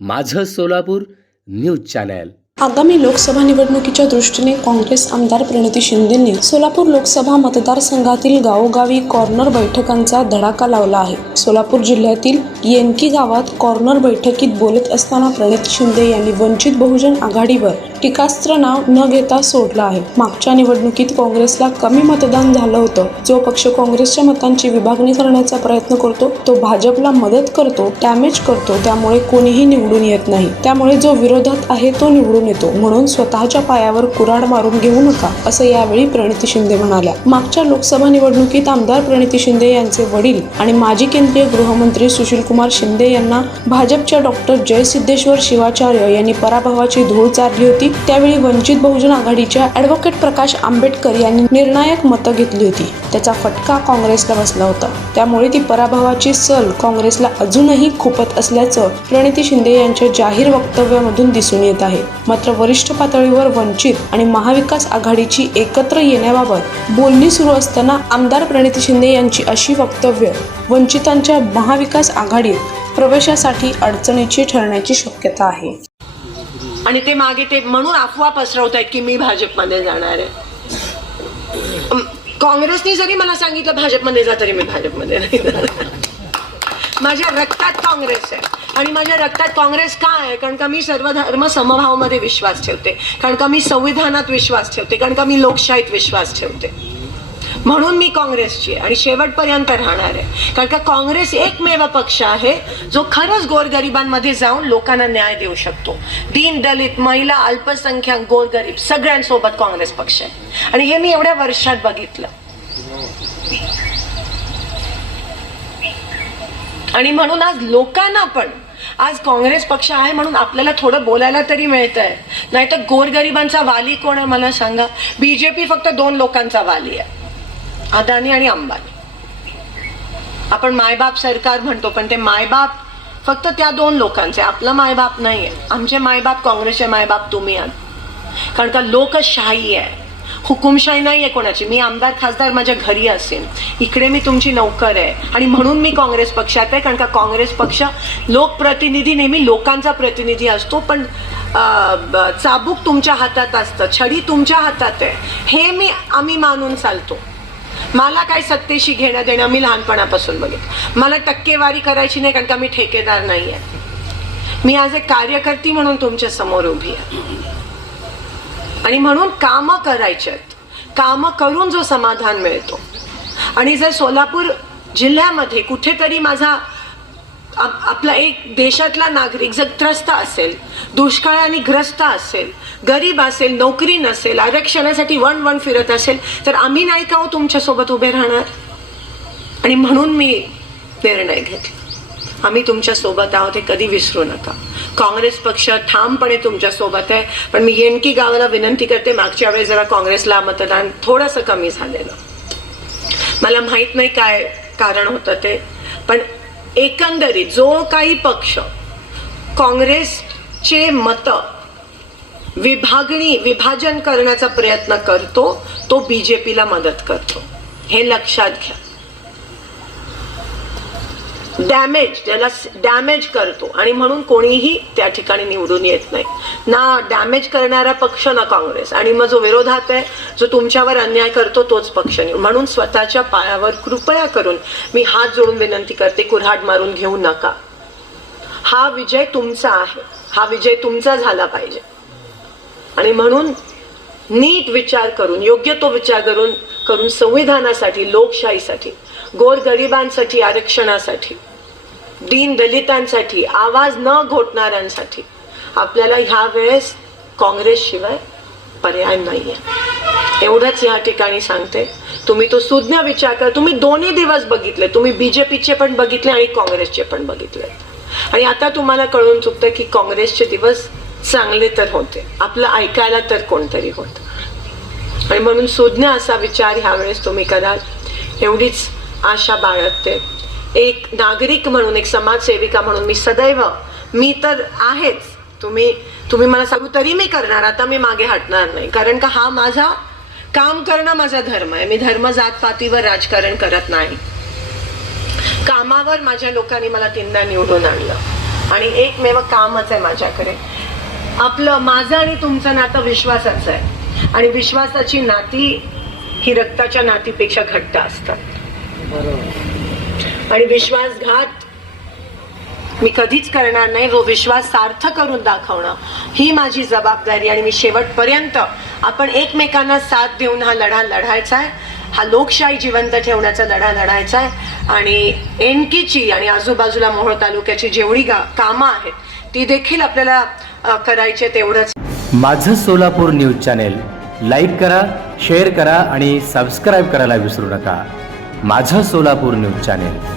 माझं Solapur news channel. आगामी लोकसभा निवडणुकीच्या दृष्टीने काँग्रेस आमदार प्रणिती शिंदेंनी सोलापूर लोकसभा मतदारसंघातील गावोगावी कॉर्नर बैठकांचा धडाका लावला आहे. सोलापूर जिल्ह्यातील येनकी गावात कॉर्नर बैठकीत बोलत असताना प्रणित शिंदे यांनी वंचित बहुजन आघाडीवर टीकास्त्र नाव न घेता सोडलं आहे. मागच्या निवडणुकीत काँग्रेसला कमी मतदान झालं होतं. जो पक्ष काँग्रेसच्या मतांची विभागणी करण्याचा प्रयत्न करतो तो भाजपला मदत करतो डॅमेज करतो त्यामुळे कोणीही निवडून येत नाही. त्यामुळे जो विरोधात आहे तो निवडून येतो. म्हणून स्वतःच्या पायावर कुऱ्हाड मारून घेऊ नका असं यावेळी प्रणिती शिंदे म्हणाल्या. मागच्या लोकसभा निवडणुकीत आमदार प्रणिती शिंदे यांचे वडील आणि माजी केंद्रीय गृहमंत्री सुशीलकुमार शिंदे यांना भाजपच्या डॉक्टर जयसिद्धेश्वर शिवाचार्य यांनी पराभवाची धूळ चारली होती. त्यावेळी वंचित बहुजन आघाडीच्या ॲडव्होकेट प्रकाश आंबेडकर यांनी निर्णायक मतं घेतली होती. त्याचा फटका काँग्रेसला बसला होता. त्यामुळे ती पराभवाची सल काँग्रेसला अजूनही खुपत असल्याचं प्रणिती शिंदे यांच्या जाहीर वक्तव्यामधून दिसून येत आहे. मात्र वरिष्ठ पातळीवर वंचित आणि महाविकास आघाडीची एकत्र येण्याबाबत बोलणी सुरू असताना आमदार प्रणिती शिंदे यांची अशी वक्तव्य वंचितांच्या महाविकास आघाडीत प्रवेशासाठी अडचणीची ठरण्याची शक्यता आहे. आणि ते मागे ते म्हणून अफवा पसरवत आहेत की मी भाजपमध्ये जाणार आहे. काँग्रेसने जरी मला सांगितलं भाजपमध्ये जा तरी मी भाजपमध्ये नाही जाणार. माझ्या रक्तात काँग्रेस आहे. आणि माझ्या रक्तात काँग्रेस का आहे? कारण का मी सर्व धर्म समभावामध्ये विश्वास ठेवते. कारण का मी संविधानात विश्वास ठेवते. कारण का मी लोकशाहीत विश्वास ठेवते. म्हणून मी काँग्रेसची आहे. आणि शेवटपर्यंत राहणार आहे. कारण का काँग्रेस एकमेव पक्ष आहे जो खरंच गोरगरिबांमध्ये जाऊन लोकांना न्याय देऊ शकतो. दीन दलित महिला अल्पसंख्याक गोरगरीब सगळ्यांसोबत काँग्रेस पक्ष आहे. आणि हे मी एवढ्या वर्षात बघितलं. आणि म्हणून आज लोकांना पण आज काँग्रेस पक्ष आहे म्हणून आपल्याला थोडं बोलायला तरी मिळत आहे नाही तर गोरगरिबांचा वाली कोण आहे मला सांगा. बीजेपी फक्त दोन लोकांचा वाली आहे. अदानी आणि अंबानी. आपण मायबाप सरकार म्हणतो पण ते मायबाप फक्त त्या दोन लोकांचे. आपलं मायबाप नाही आहे आमचे मायबाप काँग्रेसचे मायबाप तुम्ही आहात. कारण का लोकशाही आहे. हुकुमशाही नाही आहे कोणाची. मी आमदार खासदार माझ्या घरी असेल इकडे मी तुमची नौकर आहे. आणि म्हणून मी काँग्रेस पक्षात आहे कारण का काँग्रेस पक्ष लोकप्रतिनिधी नेहमी लोकांचा प्रतिनिधी असतो पण चाबूक तुमच्या हातात असतं. छडी तुमच्या हातात आहे. हे मी आम्ही मानून चालतो. मला काय सत्तेशी घेणं देणं मी लहानपणापासून बघितलं. मला टक्केवारी करायची नाही कारण का मी ठेकेदार नाही आहे. मी आज एक कार्यकर्ती म्हणून तुमच्यासमोर उभी आहे. आणि म्हणून कामं आहेत. कामं करून जो समाधान मिळतो. आणि जर सोलापूर जिल्ह्यामध्ये कुठेतरी माझा आप- आपला एक देशातला नागरिक जर त्रस्त असेल दुष्काळाने ग्रस्त असेल गरीब असेल नोकरी नसेल आरक्षणासाठी वन वन फिरत असेल तर आम्ही नाही का हो तुमच्यासोबत उभे राहणार? आणि म्हणून मी निर्णय घेतला. आम्ही तुमच्यासोबत आहोत हे कधी विसरू नका. काँग्रेस पक्ष ठामपणे तुमच्यासोबत आहे पण मी येणकी गावाला विनंती करते मागच्या वेळेस जरा काँग्रेसला मतदान थोडंसं कमी झालेलं. मला माहीत नाही काय कारण होतं ते पण एकंदरीत जो काही पक्ष काँग्रेसचे मत विभागणी विभाजन करण्याचा प्रयत्न करतो तो बीजेपीला मदत करतो. हे लक्षात घ्या. डॅमेज त्याला डॅमेज करतो. आणि म्हणून कोणीही त्या ठिकाणी निवडून येत नाही. ना डॅमेज करणारा पक्ष ना काँग्रेस. आणि मग जो विरोधात आहे जो तुमच्यावर अन्याय करतो तोच पक्ष निवड म्हणून स्वतःच्या पायावर कृपया करून मी हात जोडून विनंती करते कुऱ्हाड मारून घेऊ नका. हा विजय तुमचा आहे. हा विजय तुमचा झाला पाहिजे. आणि म्हणून नीट विचार करून योग्य तो विचार करून करून संविधानासाठी लोकशाहीसाठी गोरगरिबांसाठी आरक्षणासाठी दीन दलितांसाठी आवाज न घोटणाऱ्यांसाठी. आपल्याला ह्या वेळेस काँग्रेसशिवाय पर्याय नाहीये. एवढंच या ठिकाणी सांगते. तुम्ही तो सुज्ञ विचार करा. तुम्ही दोन्ही दिवस बघितले. तुम्ही बीजेपीचे पण बघितले आणि काँग्रेसचे पण बघितले. आणि आता तुम्हाला कळून चुकतं की काँग्रेसचे दिवस चांगले तर होते. आपलं ऐकायला तर कोणतरी होतं. आणि म्हणून सुज्ञ असा विचार ह्यावेळेस तुम्ही कराल. एवढीच आशा बाळगते. एक नागरिक म्हणून एक समाजसेविका म्हणून मी सदैव मी तर आहेच. तुम्ही तुम्ही मला सांगू तरी मी करणार आता मी मागे हटणार नाही. कारण का हा माझा काम करणं माझा धर्म आहे. मी धर्म जातपातीवर राजकारण करत नाही. कामावर माझ्या लोकांनी मला तीनदा निवडून आणलं. आणि एकमेव कामच आहे माझ्याकडे. आपलं माझं आणि तुमचं नातं विश्वासाचं आहे. आणि विश्वासाची नाती ही रक्ताच्या नातीपेक्षा घट्ट असतात. बरोबर. आणि विश्वासघात. मी कधीच करणार नाही व विश्वास सार्थ करून दाखवणं ही माझी जबाबदारी आणि मी शेवटपर्यंत आपण एकमेकांना साथ देऊन हा लढा लढायचा आहे. हा लोकशाही जिवंत ठेवण्याचा लढा लढायचा आहे. आणि एनकीची आणि आजूबाजूला मोहोळ तालुक्याची जेवढी कामं आहेत ती देखील आपल्याला करायचे करायची तेवढंच. माझं सोलापूर न्यूज चॅनेल लाईक करा शेअर करा आणि सबस्क्राईब करायला विसरू नका. माझं सोलापूर न्यूज चॅनेल.